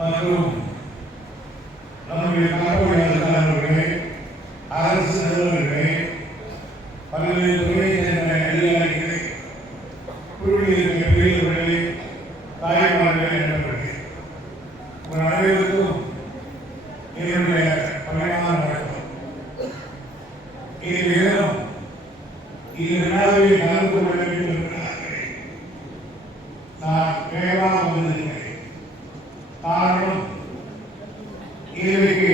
மற்றும் நம்முடைய காப்பீடு அரசு நிறுவனங்களே, பல்வேறு துறை சேர்ந்த அதிகாரிகளே, குழுவில் பெரியவர்களே, தாய்மார்களே, நண்பர்களே, உங்கள் அனைவருக்கும் என்னுடைய பணியான வணக்கம். இந்த விழாவில் கலந்து கொள்ள வேண்டும் என்கிறார்கள். நான் வேளாண் வந்திருக்கிறேன். காரணம், இன்றைக்கு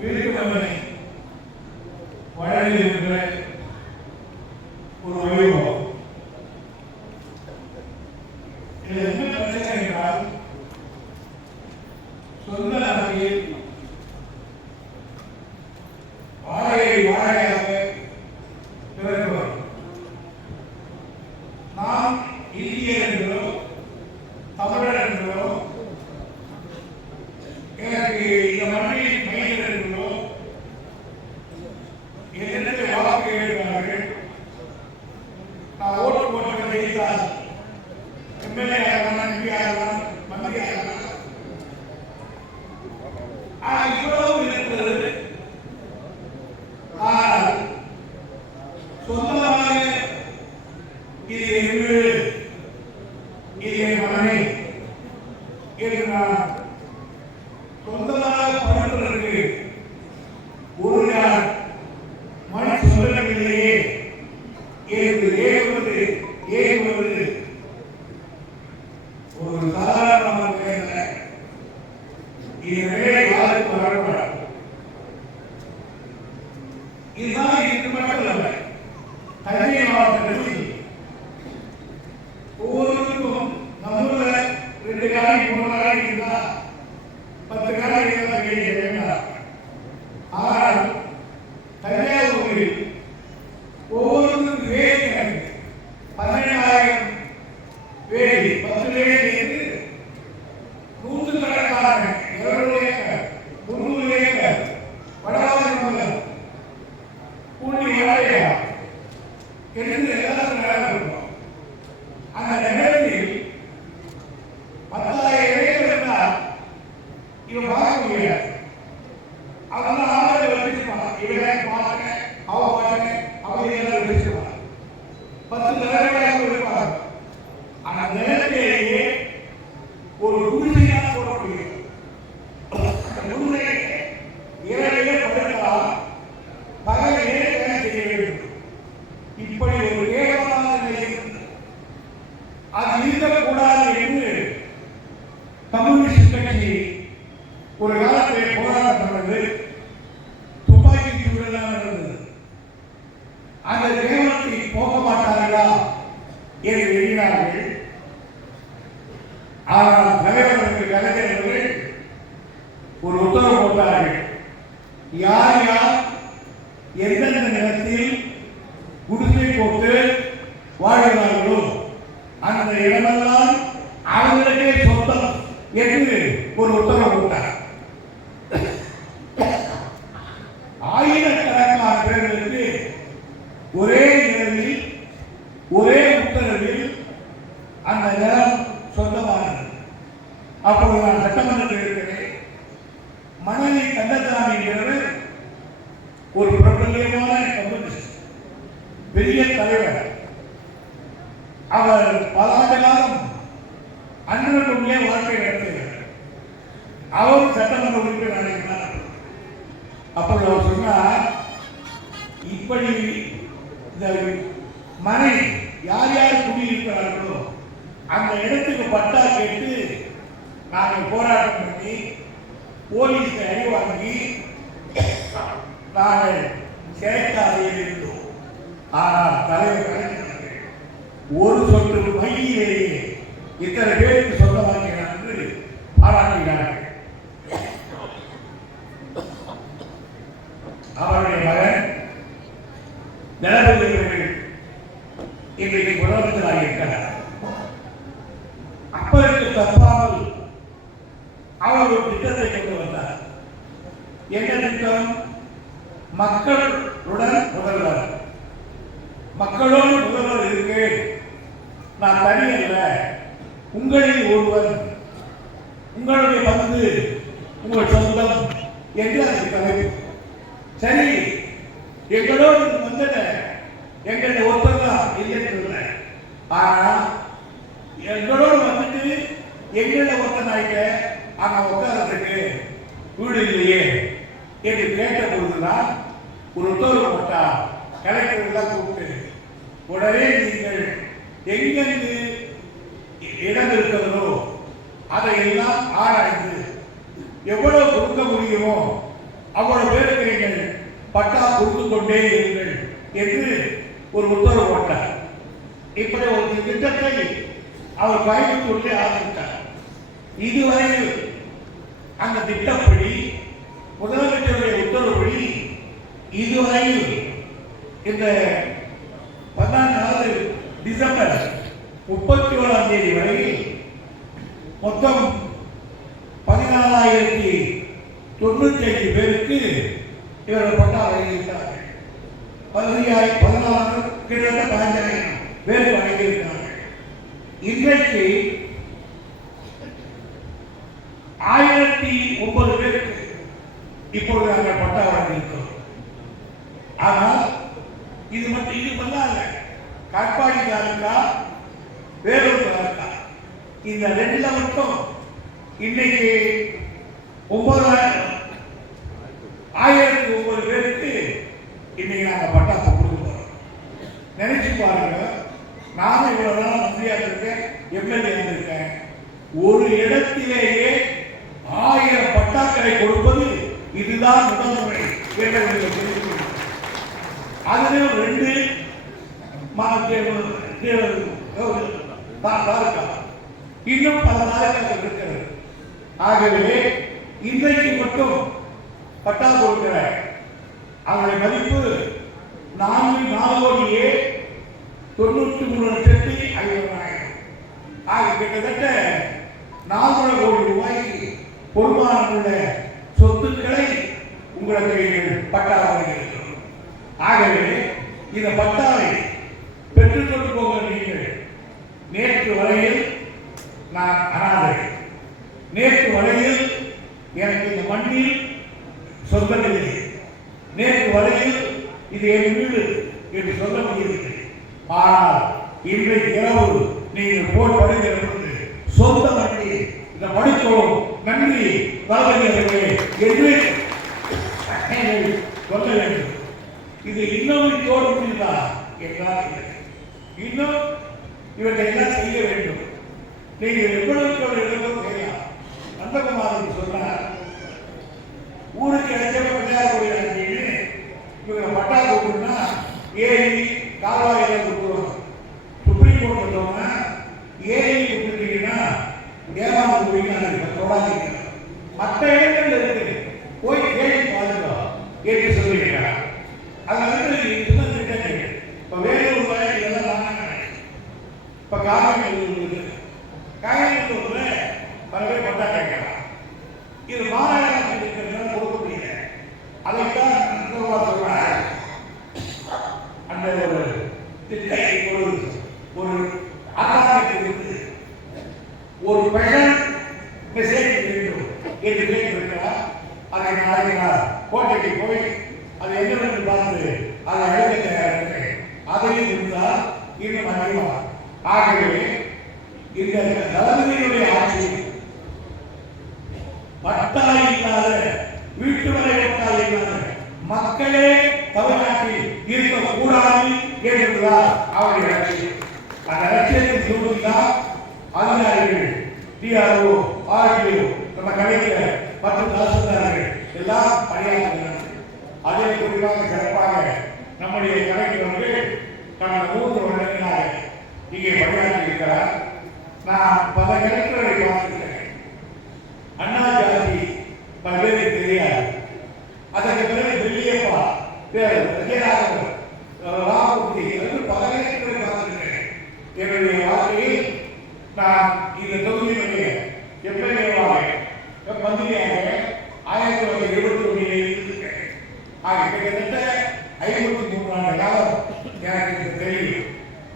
வீட்டுமனை வழங்கி இருக்கிற ஒரு வைபவம். இது என்ன பிரச்சனை என்றால், சொந்த நாட்டில் வாழையாக பிறந்தவர் நாம் இந்தியர் என்றோ தமிழர் என்றோ எனக்கு இந்த மண்ணில் பயிர் என்றோ என்னென்ன வாக்கு எழுதினார்கள். நான் ஓட்டு போட்டு ஜெயித்தால் எம்எல்ஏ ஆகலாம், எம்பி ஆகலாம், மந்திரி ஆகலாம். ஆனால் இவ்வளவு இருக்கிறது. ஆனால் சொந்தமாக இது என் வீடு, இது என் மகனை என்று நான் சொந்தமாக படுவதற்கு ஒரு நாள் மண் சொல்லவில்லையே என்று ஏகுவது ஒரு சாதாரணமான வேலை. இது வேலை யாருக்கு வரப்படாது. இதுதான் இது மட்டுமல்ல, தஞ்சை மாவட்டத்தில் ஒவ்வொருவருக்கும் நம்மள 2 காலி 3 காலி இருந்தா 10 காலி இருந்தா. ஆனால் தஞ்சாவூரில் ஒவ்வொருவருக்கும் வேலி 17,000 வேலி, 10 வேலி என்று 100 கணக்கான 200 ஏக்கர் 300 ஏக்கர் வடவாறு கூலி வேலையா என்று எல்லாரும் நடக்கும். அந்த நிலத்தில் 10,000 ஏக்கர் இருந்தால் இவன் பார்க்க முடியாது. அதெல்லாம் ஆளை வச்சுப்பான். இவன் பாருங்க, அவ பாருங்க, அவங்க எல்லாம் வச்சுப்பான். 10 தலைவர்களாக இருப்பாங்க. அந்த நிலத்திலேயே ஒரு குடிசையாக போட முடியும். முன்னே இரவிலே படுக்கலாம், பகலிலே வேலை செய்ய வேண்டும். இப்படி ஒரு கேவலமான நிலை அது இருக்கக்கூடாது என்று கம்யூனிஸ்ட் கட்சி ஒரு காலத்தில் போராட்டம் நடந்தது. துப்பாக்கி சூழலாம் நடந்தது. அந்த கேவலத்தை போக மாட்டார்களா என்று எண்ணினார்கள். ஆனால் தலைவர்கள் கலைஞர்கள் ஒரு உத்தரவு போட்டார்கள். யார் யார் எந்தெந்த நிலத்தில் குடிசை போட்டு வாழ்கிறார்களோ அந்த இடமெல்லாம் அவர்களுக்கே சொந்தம் என்று ஒரு உத்தரவு போட்டார். ஆயிரக்கணக்கான பேர்களுக்கு ஒரே இரவில் ஒரே உத்தரவில் அந்த நிலம் சொந்தமானது. அப்போது நான் சட்டமன்றத்தில் இருக்கிறேன். மணலி கந்தசாமி என்கிறவர் ஒரு பிரபல்யமான கம்யூனிஸ்ட், பெரிய தலைவர். அவர் பல ஆண்டு காலம் அன்றைய வாழ்க்கை நடத்துகிறார். அவரும் சட்டமன்ற உறுப்பினர் இருக்கிறார். அப்பொழுது அவர் சொன்னார், இப்படி இந்த மனை யார் யார் குடியிருக்கிறார்களோ அந்த இடத்துக்கு பட்டா கேட்டு நாங்கள் போராட்டம் பண்ணி போலீஸ் அடி வாங்கி நாங்கள் சேட்டாதையில் இருந்தோம். ஆனால் தலைவர் கலைஞர்கள் ஒரு சொட்டு மையிலேயே இத்தனை பேருக்கு சொந்தமாக்கிறார் என்று பாராட்டினார்கள். அவருடைய மகன் தளபதி இன்றைக்கு முதலமைச்சராக இருக்கிறார். அப்பருக்கு தப்பாமல் அவர் ஒரு திட்டத்தை கொண்டு வந்தார். என்ன திட்டம்? மக்களுடன் முதல்வர். மக்களோடு முதல்வர் இருக்கு, நான் தனி அல்ல, உங்களில் ஒருவர், உங்களுடைய பங்கு உங்கள் சொந்தம் என்று அதற்கு தலைப்பு. சரி, எங்களோடு வந்துட்ட எங்களுடைய ஒருத்தர் இல்லைன்னு, ஆனா எங்களோடு வந்துட்டு எங்கள ஒருத்தன் ஆயிட்ட, ஆனா உட்காரத்துக்கு வீடு இல்லையே என்று கேட்ட பொழுதுதான் ஒரு உத்தரவு போட்டா கலெக்டர் எல்லாம் கூப்பிட்டு உடனே நீங்கள் எங்கெங்கு இடம் இருக்கிறதோ அதையெல்லாம் ஆராய்ந்து எவ்வளவு கொடுக்க முடியுமோ அவ்வளவு பேருக்கு நீங்கள் பட்டா கொடுத்து கொண்டே இருங்கள் என்று ஒரு உத்தரவு போட்டார். இப்படி ஒரு திட்டத்தை அவர் கோயம்புத்தூரிலே ஆரம்பித்தார். இதுவரையில் அந்த திட்டப்படி முதலமைச்சருடைய உத்தரவுப்படி இதுவரையில் இந்த 14 டிசம்பர் 31ஆம் தேதி வரையில் மொத்தம் 14,095 பேருக்கு இவர்கள் பட்டா வழங்கியிருக்கிறார்கள். 16 கிட்டத்தட்ட 15,000 பேர் வழங்கியிருக்கிறார்கள். இன்றைக்கு 1009 பேருக்கு இப்பொழுது நாங்கள் பட்டா வழங்கியிருக்கிறோம். ஆனால் இது மட்டும் இது பண்ணாங்க. காட்பாடி தாலுகா, வேலூர் தாலுகா, இந்த ரெண்டுல மட்டும் இன்னைக்கு 9,009 பேருக்கு இன்னைக்கு நாங்கள் பட்டா கொடுக்கிறோம். நினைச்சு பாருங்க, நானும் இவ்வளவு நாள் மந்திரியா இருக்கேன், எம்எல்ஏ இருக்கேன், ஒரு இடத்திலேயே 1000 பட்டாக்களை கொடுப்பது இதுதான் முதல் முறை. அதிலும் 2 தாலுகா, இன்னும் பல தாலுகாக்கள் இருக்கிறது. ஆகவே இன்றைக்கு மட்டும் பட்டா கொடுக்கிற அவருடைய மதிப்பு 4,93,50,000. ஆக கிட்டத்தட்ட 4 கோடி ரூபாய்க்கு பொறுமானமுள்ள சொத்துக்களை உங்களுக்கு பட்டா வழங்கியிருக்கிறோம். ஆகவே இந்த பட்டாவை பெற்றுக்கொண்டு போக நீங்கள் நேற்று வரையில் நான் அனாதை, நேற்று வரையில் எனக்கு இந்த மண்ணில் சொந்தமில்லை, நேற்று வரையில் இது என் வீடு என்று சொல்ல முடியவில்லை. ஆனால் இன்றைக்கு இரவு நீங்கள் போய் வருகிற பொழுது சொந்த மண்ணில் இந்த மணிக்கோம் நன்றி தளபதிகளே என்று சொல்ல வேண்டும். இது இன்னும் தோடு முடிந்தா என்றால் இன்னும் இவற்றை எல்லாம் செய்ய வேண்டும். நீங்கள் எவ்வளவு இடமும் செய்யலாம். நந்தகுமாரன் சொன்னார், ஊருக்கு இடைச்சவ பிள்ளையார் கோயில் அப்படின்னு இவங்க பட்டா கொடுக்கணும்னா ஏரி கால்வாயில கொடுக்குறோம். சுப்ரீம் கோர்ட் சொன்னா ஏரி கொடுத்துட்டீங்கன்னா ஏமாந்து கொடுங்க, தொடாதீங்க. மற்ற இடங்கள் இருக்கு, போய் கேள்வி பாருங்க என்று சொல்லியிருக்கிறார். அதில் சின்ன திட்டங்கள் இப்போ வேலூர் இதெல்லாம் இப்போ காயம்புத்தூர்ல பல பேர் பட்டா கேட்கலாம். இது மாநகராட்சி இருக்கிறதுனால கொடுக்க முடியல. அதைத்தான் சொல்றாங்க, அந்த ஒரு திட்டை ஒரு ஆதாரத்திற்கு ஒரு பெயர் மெசேஜ் வேண்டும் என்று கேட்டிருக்கிறார். அதை நாளை நான் கோட்டைக்கு போய் அதை என்னவென்று பார்த்து அதை எழுத அதையும் இருந்தால் இன்னும் அதிகமாக. ஆகவே இந்த தளபதியுடைய ஆட்சி பட்டாளி இல்லாத வீட்டு வரை பட்டாளி இல்லாத மக்களே தமிழ்நாட்டில் இருக்கக்கூடாது என்பதுதான் அவருடைய லட்சியம். அந்த லட்சியத்தின் சூழ்நிலைதான் அதிகாரிகள் டிஆர்ஓ ஆர்டிஓ நம்ம கலைஞர மற்றும் தாசில்தார்கள் எல்லாம் பணியாற்றுகிறார்கள். அதே குறிப்பாக சிறப்பாக நம்முடைய கலைஞர்கள் கடந்த 3 வருடங்களாக இங்கே பணியாற்றி இருக்கிறார். நான் பல கலெக்டரை பார்த்திருக்கிறேன். அண்ணா ஜாதி பல்வேறு தெரியாது. அதற்கு பிறகு வெள்ளியப்பா விஜயராகவன் ராமூர்த்தி என்று பல கலெக்டரை பார்த்திருக்கிறேன். என்னுடைய வாழ்க்கையில் நான் இந்த தொகுதியினுடைய எம்எல்ஏவாக மந்திரியாக 1971 இருக்கிறேன். ஆக கிட்டத்தட்ட 53 ஆண்டு காலம் எனக்கு தெரியும்.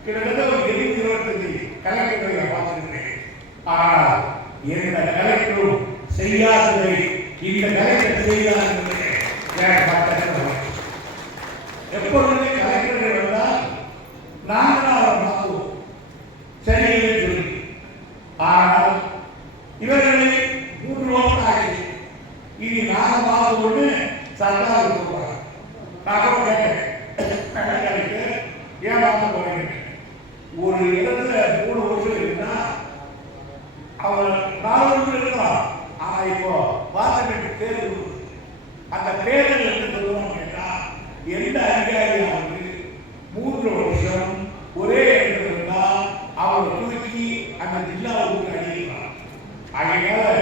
கிட்டத்தட்ட ஒரு 25 கலெக்டர்களை பார்த்திருக்கிறேன். ஆனால் எந்த கலெக்டரும் செய்யாததை இந்த கலெக்டர் செய்தார் என்பதை எனக்கு பார்க்க எப்பொழுதுமே கலெக்டர்கள் வந்தால் நாங்கள் அவர் மாற்றுவோம் சரியில்லை சொல்லி. ஆனால் இவர்களை 3 வருஷம் ஆகிடுச்சு. இனி நாங்கள் மாறுவோம்னு சர்க்கார் சொல்றாங்க. நான் கேட்டேன் ஏன் மாற்ற போறீங்க? ஒரு இடத்துல 3 வருஷம் இருந்தா அவர் 4 வருஷம் இருக்கலாம். ஆனா இப்போ பார்லிமெண்ட் தேர்தல் அந்த தேர்தல் என்று சொல்லுவாங்க கேட்டா எந்த அதிகாரியாவது 3 வருஷம் ஒரே இடத்துல இருந்தா அவர் தூக்கி அந்த ஜில்லாவுக்கு அடிக்கிறார். ஆகையால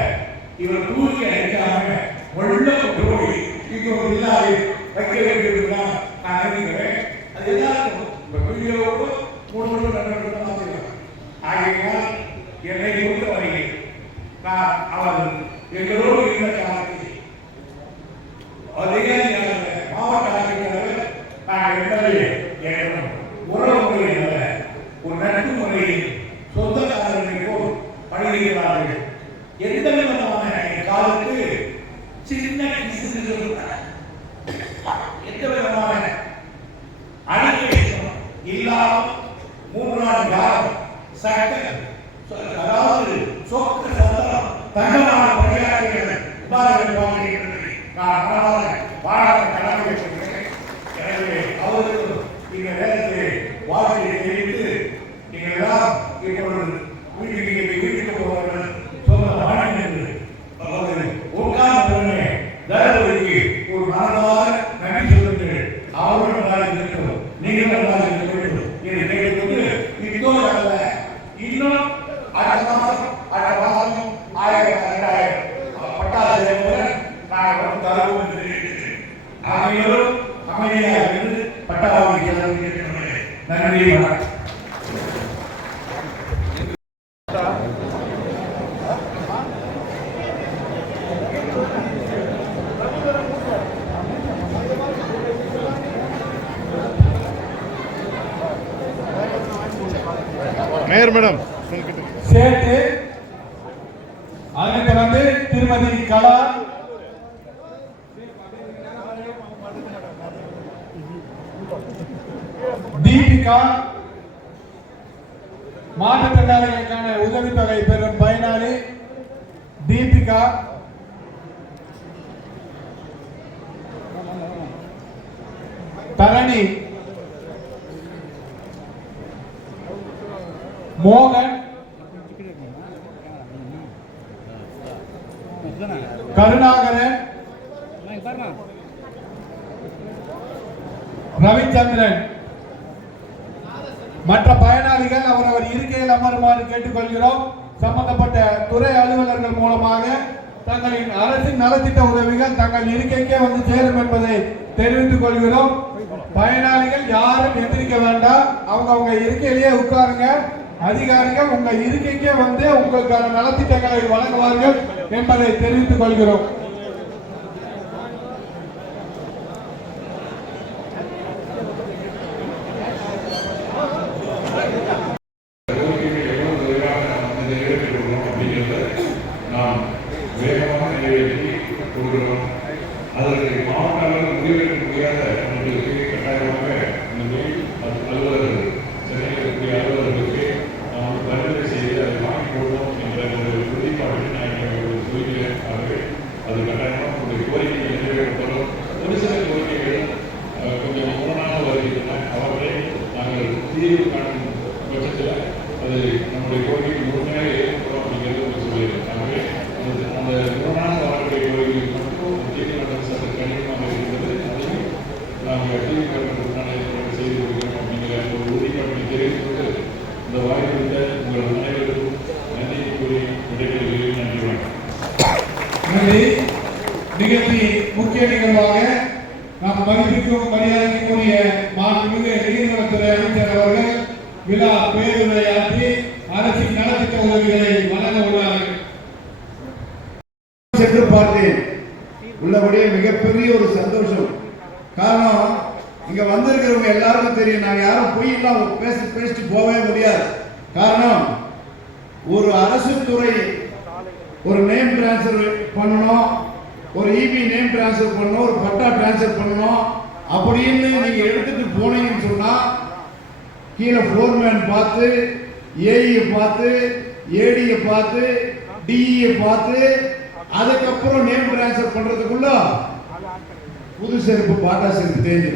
இவர் தூக்கி அடிக்காம உள்ள போய் இங்க ஒரு ஜில்லாவை வைக்க வேண்டியதுதான் நான் நினைக்கிறேன். அது எல்லாருக்கும் இந்த வீடியோவோடு 3 வருஷம் 2 வருஷம் மாற்றிருக்கேன். ஆகையால் என்னை பொறுத்தவரையில் நான் அவர் எங்களோடு இருந்த காலத்தில் அதிகாரியாக மாவட்ட ஆட்சியாளர் நான் எம்எல்ஏ என்னும் உறவு முறையில் ஒரு நட்பு முறையில் சொந்தக்காரர்களை போல் பணிகிறார்கள். எந்த விதமான காலத்து சின்ன எந்த விதமான அணுகேசம் இல்லாமல் 3 ஆண்டு காலம் சட்ட அதாவது சொக்க சட்டம் தங்கமான பணியாளர்கள் உபாதைகள் நான் பாராட்ட கடமைப்பட்டிருக்கிறேன். எனவே அவர்கள் இந்த நேரத்தில் வார்த்தையை தெரிவித்து நீங்கள் எல்லாம் இப்பொழுது வீட்டுக்கு போவார்கள் சொந்த மாநிலம் என்று அவர்கள் உட்கார்ந்து தளபதிக்கு ஒரு மனதார நன்றி சொல்லுங்கள். அவர்கள் நன்றாக இருக்கணும், நீங்கள் நன்றாக இருக்க வேண்டும் என்று கேட்டுக்கொண்டு இதோடு அல்ல இன்னும் அடுத்த மாதம் 1000 2000 பட்டாசு நாங்கள் தருவோம் என்று அனைவரும் அமைதியாக இருந்து பட்டாசு நன்றி. மேயர் மேடம் சேர்த்து அதுக்கு வந்து திருமதி கலா தீபிகா மாற்றுத்திறனாளிகளுக்கான உதவித்தொகை பெறும் பயனாளி தீபிகா, தரணி, மோகன், கருணாகரன், ரவிச்சந்திரன். மற்ற பயனாளிகள் அவரவர் இருக்கையில் அமருமாறு கேட்டுக்கொள்கிறோம். சம்பந்தப்பட்ட துறை அலுவலர்கள் மூலமாக தங்களின் அரசின் நலத்திட்ட உதவிகள் தங்கள் இருக்கைக்கே வந்து சேரும் என்பதை தெரிவித்துக் கொள்கிறோம். பயனாளிகள் யாரும் எந்திரிக்க வேண்டாம், அவங்க இருக்கையிலேயே உட்காருங்க. அதிகாரிகள் உங்க இருக்கைக்கே வந்து உங்களுக்கான நலத்திட்டங்களை வழங்குவார்கள் என்பதை தெரிவித்துக் கொள்கிறோம். அலுவலர்கள் சென்னையில் இருக்கக்கூடிய அலுவலர்களுக்கு நாம் பரிந்துரை செய்து அதை வாங்கி கொடுப்போம் என்ற ஒரு உறுதிப்பாட்டை நான் சொல்கிறேன். ஆகவே அது கட்டாயமாக உங்களுடைய கோரிக்கைகள் நிறைவேற்றப்படும். ஒரு சில கோரிக்கைகள் கொஞ்சம் முரணாக வருகின்றன. அவர்களை நாங்கள் தீர்வு காணும் பட்சத்தில் அது நம்முடைய கோரிக்கை முழுமையாக ஏற்படும் அப்படிங்கிறது சொல்லியிருக்கேன். ஆகவே அந்த முரணாக வரக்கூடிய கோரிக்கைகள் மட்டும் நீதிமன்றம் சற்று கடினமாக இருக்கிறது. அதையும் நாங்கள் நீதிமன்றத்திற்கான ஏற்பாடு செய்து கொடுக்கிறோம் அப்படிங்கிற ஒரு உறுதிப்பாட்டை தெரிவித்துக் கொண்டு இந்த வாய்ப்புள்ள உங்கள் அனைவருக்கும் நன்றி கூறி விடைபெறுகிறேன். நன்றி வணக்கம். நன்றி. நிகழ்ச்சி முக்கிய நிகழ்வாக நாம் மதிப்பிற்கும் மரியாதைக்குரிய மாண்புமிகு நீர்வளத்துறை அமைச்சர் அவர்கள் விழா பேருரையாற்றி அரசின் நலத்திட்ட உதவிகளை வழங்க உள்ளார்கள். சென்று பார்த்தேன். உள்ளபடியே மிகப்பெரிய ஒரு சந்தோஷம். காரணம், இங்க வந்திருக்கிறவங்க எல்லாருக்கும் தெரியும், நாங்க யாரும் பொய்யெல்லாம் பேசிட்டு போகவே முடியாது. காரணம், ஒரு அரசு துறை ஒரு நேம் டிரான்ஸ்ஃபர் பண்ணணும், ஒரு இபி நேம் டிரான்ஸ்ஃபர் பண்ணணும், ஒரு பட்டா டிரான்ஸ்ஃபர் பண்ணணும் அப்படின்னு நீங்க எடுத்துட்டு போனீங்கன்னு சொன்னா கீழே ஃபோர்மேன் பார்த்து, ஏஇ பார்த்து, ஏடியை பார்த்து, டிஇ பார்த்து, அதுக்கப்புறம் நேம் டிரான்ஸ்ஃபர் பண்றதுக்குள்ள புது செருப்பு பாட்டா செருப்பு தேஞ்சு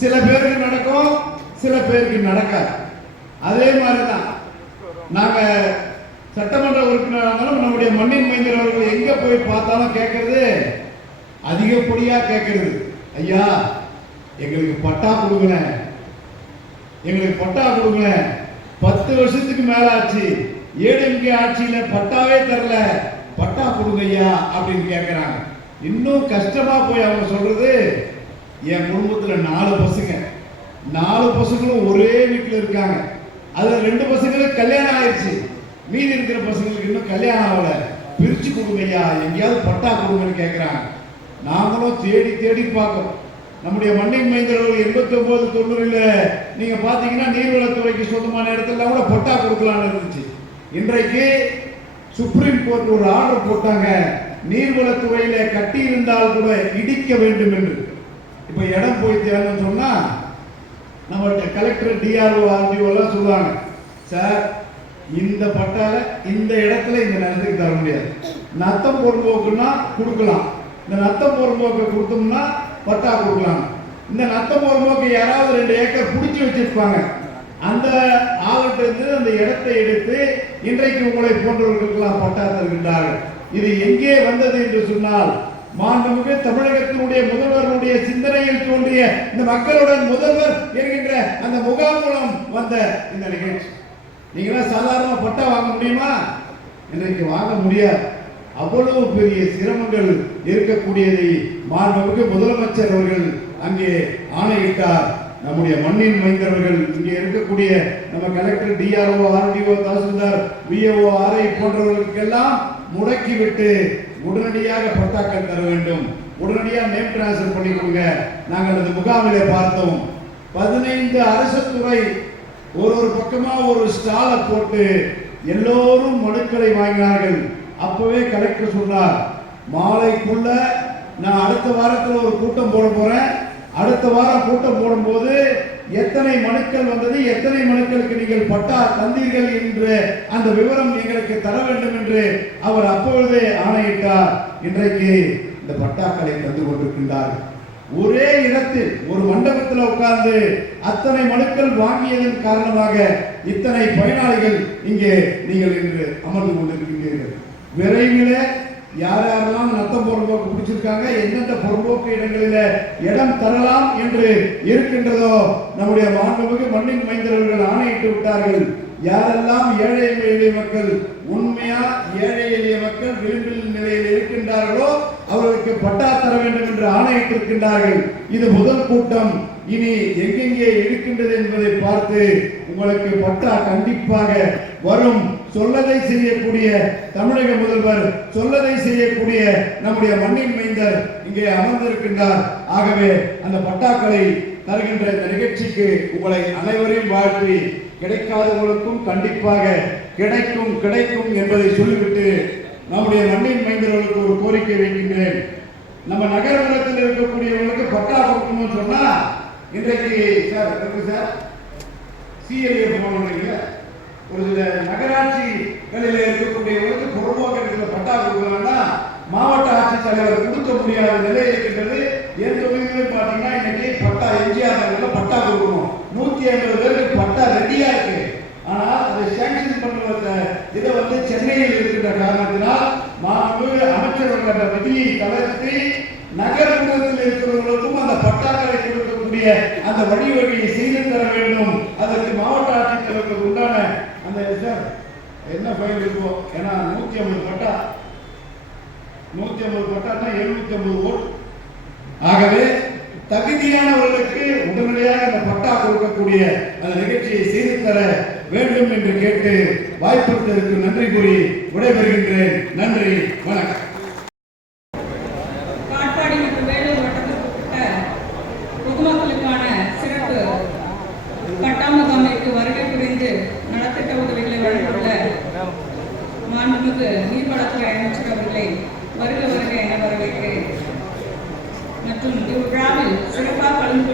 சில பேருக்கு நடக்கும், சில பேருக்கு நடக்காது. அதே மாதிரிதான் நாங்க சட்டமன்ற உறுப்பினராக நம்முடைய மண்ணின் மைந்தர் அவர்கள் எங்க போய் பார்த்தாலும் கேட்கறது, அதிகப்படியா கேட்கறது, ஐயா எங்களுக்கு பட்டா கொடுங்க, எங்களுக்கு பட்டா கொடுங்க. 10 வருஷத்துக்கு மேல ஆச்சு, ஏடிஎம்கே ஆட்சியில பட்டாவே தரல, பட்டா கொடுங்க ஐயா அப்படின்னு கேட்கிறாங்க. இன்னும் கஷ்டமா போய் அவங்க சொல்றது, என் குடும்பத்துல 4 பசங்க, 4 பசங்களும் ஒரே வீட்டுல இருக்காங்க. அதுல 2 பசங்களுக்கு கல்யாணம் ஆயிடுச்சு, மீதி இருக்கிற பசங்களுக்கு இன்னும் கல்யாணம் ஆகல, பிரிச்சு கொடுங்க ஐயா, எங்கேயாவது பட்டா கொடுங்கன்னு கேட்கிறாங்க. நாங்களும் தேடி தேடி பார்க்கிறோம். நம்முடைய மண்ணின் மைந்தர்கள் 89, 90 நீங்க பாத்தீங்கன்னா நீர்வளத்துறைக்கு சொந்தமான இடத்துல கூட பட்டா கொடுக்கலாம்னு இருந்துச்சு. இன்றைக்கு சுப்ரீம் கோர்ட் ஒரு ஆர்டர் போட்டாங்க, நீர்வளத்துறையில கட்டி இருந்தால் கூட இடிக்க வேண்டும் என்று. இப்ப இடம் போய் தேவைன்னு சொன்னா நம்மகிட்ட கலெக்டர், டிஆர்ஓ, ஆர்டிஓ எல்லாம் சொல்லுவாங்க, சார் இந்த பட்டால இந்த இடத்துல இந்த நேரத்துக்கு தர முடியாது, நத்தம் போடும்போக்குன்னா கொடுக்கலாம், இந்த நத்தம் போடும்போக்கு கொடுத்தோம்னா பட்டா கொடுக்கலாம். இந்த நத்தம் போடும்போக்கு யாராவது 2 ஏக்கர் பிடிச்சி வச்சிருப்பாங்க, அந்த ஆகிட்ட இருந்து அந்த இடத்தை எடுத்து இன்றைக்கு உங்களை போன்றவர்களுக்கெல்லாம் பட்டா தருகின்றார்கள். இது எங்கே வந்தது என்று சொன்னால், மாண்புமிகு தமிழகத்தினுடைய முதல்வருடைய சிந்தனையில் தோன்றிய இந்த மக்களுடன் முதல்வர் என்கின்ற அந்த முகாம் மூலம் வந்த இந்த நிகழ்ச்சி. நீங்களா சாதாரண பட்டா வாங்க முடியுமா? இன்றைக்கு வாங்க முடியாது. அவ்வளவு பெரிய சிரமங்கள் இருக்கக்கூடியதை மாண்புமிகு முதலமைச்சர் அவர்கள் அங்கே ஆணையிட்டார். நம்முடைய மண்ணின் மைந்தர்கள் இங்கே இருக்கக்கூடிய நம்ம கலெக்டர், டிஆர்ஓ, ஆர்டிஓ, தாசில்தார், விஏஓ, ஆர்ஐ போன்றவர்களுக்கெல்லாம் முடக்கிவிட்டு உடனடியாக பட்டாக்கள் தர வேண்டும், உடனடியாக நேம் டிரான்ஸ்ஃபர் பண்ணி கொடுங்க. நாங்கள் அந்த முகாமிலே பார்த்தோம். 15 அரசு துறை ஒரு பக்கமா ஒரு ஸ்டாலை போட்டு எல்லோரும் மனுக்களை வாங்கினார்கள். அப்பவே கலெக்டர் சொன்னார், மாலைக்குள்ள நான் அடுத்த வாரத்தில் ஒரு கூட்டம் போட போறேன், அடுத்த வாரம் கூட்டம் போடும்போது எத்தனை மனுக்கள் வந்தது, எத்தனை மனுக்களுக்கு நீங்கள் பட்டா தந்தீர்கள் என்று அந்த விவரம் எங்களுக்கு தர வேண்டும் என்று அவர் அப்பொழுதே ஆணையிட்டார். இன்றைக்கு இந்த பட்டாக்களை தந்து கொண்டிருக்கின்றார்கள். ஒரே இடத்தில் ஒரு மண்டபத்தில் உட்கார்ந்து அத்தனை மனுக்கள் வாங்கியதன் காரணமாக இத்தனை பயனாளிகள் இங்கே நீங்கள் இன்று அமர்ந்து கொண்டிருக்கின்றீர்கள். விரைவில் யார் யாரெல்லாம் நத்தம் புறம்போக்கு பிடிச்சிருக்காங்க, எந்தெந்த புறம்போக்கு இடங்களில் இடம் தரலாம் என்று இருக்கின்றதோ நம்முடைய மாண்புமிகு மண்ணின் மைந்தர்கள் ஆணையிட்டு விட்டார்கள். யாரெல்லாம் ஏழை எளிய மக்கள், உண்மையா ஏழை எளிய மக்கள் விளிம்பில் நிலையில் இருக்கின்றார்களோ அவர்களுக்கு பட்டா தர வேண்டும் என்று ஆணையிட்டிருக்கின்றார்கள். இது முதல் கூட்டம். இனி எங்கெங்கே இருக்கின்றது என்பதை பார்த்து உங்களுக்கு பட்டா கண்டிப்பாக வரும். சொல்லதை செய்யக்கூடிய தமிழக முதல்வர், சொல்லதை செய்யக்கூடிய நம்முடைய மண்ணின் மைந்தர் இங்கே அமர்ந்திருக்கின்றார். ஆகவே அந்த பட்டாக்களை தருகின்ற இந்த நிகழ்ச்சிக்கு உங்களை அனைவரையும் வாழ்த்தி, கிடைக்காதவர்களுக்கும் கண்டிப்பாக கிடைக்கும் கிடைக்கும் என்பதை சொல்லிவிட்டு நம்முடைய மண்ணின் மைந்தர்களுக்கு ஒரு கோரிக்கை வைக்கின்றேன். நம்ம நகர்ப்புறத்தில் இருக்கக்கூடியவர்களுக்கு பட்டா கொடுக்கணும்னு சொன்னா இன்றைக்கு சார் இருக்கு சார் சிஎல்ஏ போனீங்க ஒரு சில நகராட்சிகளில் இருக்கக்கூடியவர்களுக்கு புறம்போக்கு இடத்துல பட்டா கொடுக்கலாம்னா மாவட்ட ஆட்சித்தலைவர் கொடுக்க முடியாத நிலை இருக்கின்றது. என் தொகுதியிலும் பார்த்தீங்கன்னா இன்னைக்கு பட்டா எம்ஜிஆர் நகரில் பட்டா கொடுக்கணும். 150 பேருக்கு பட்டா ரெடியா இருக்கு. ஆனால் அதை சாங்ஷன் பண்ணுவத இதை வந்து சென்னையில் இருக்கின்ற காரணத்தினால் மாண்புமிகு அமைச்சர்கள் அந்த விதியை தளர்த்தி நகர்ப்புறத்தில் இருக்கிறவர்களுக்கும் அந்த பட்டாக்களை கொடுக்கக்கூடிய அந்த வழிவகையை செய்து தர வேண்டும். அதற்கு மாவட்ட ஆட்சித்தலைவர்களுக்கு உண்டான அந்த சார் என்ன ஃபைல் இருக்கும்? ஏன்னா 150 பட்டா 150 பட்டான்னா 750 ஓட்டு. ஆகவே தகுதியானவர்களுக்கு உடனடியாக அந்த பட்டா கொடுக்கக்கூடிய அந்த நிகழ்ச்சியை செய்து தர வேண்டும் என்று கேட்டு வாய்ப்பளித்ததற்கு நன்றி கூறி விடைபெறுகின்றேன். நன்றி, வணக்கம். காட்பாடி மற்றும் வேலூர் வட்டத்திற்குட்பட்ட பொதுமக்களுக்கான சிறப்பு பட்டா முகாமிற்கு வருகை புரிந்து நலத்திட்ட உதவிகளை வழங்கியுள்ள மாண்புமிகு நீர்வளத்துறை அமைச்சர் அவர்களை வருக வருக என வரவேற்கிறேன். மற்றும் இவ்விழாவில் சிறப்பாக கலந்து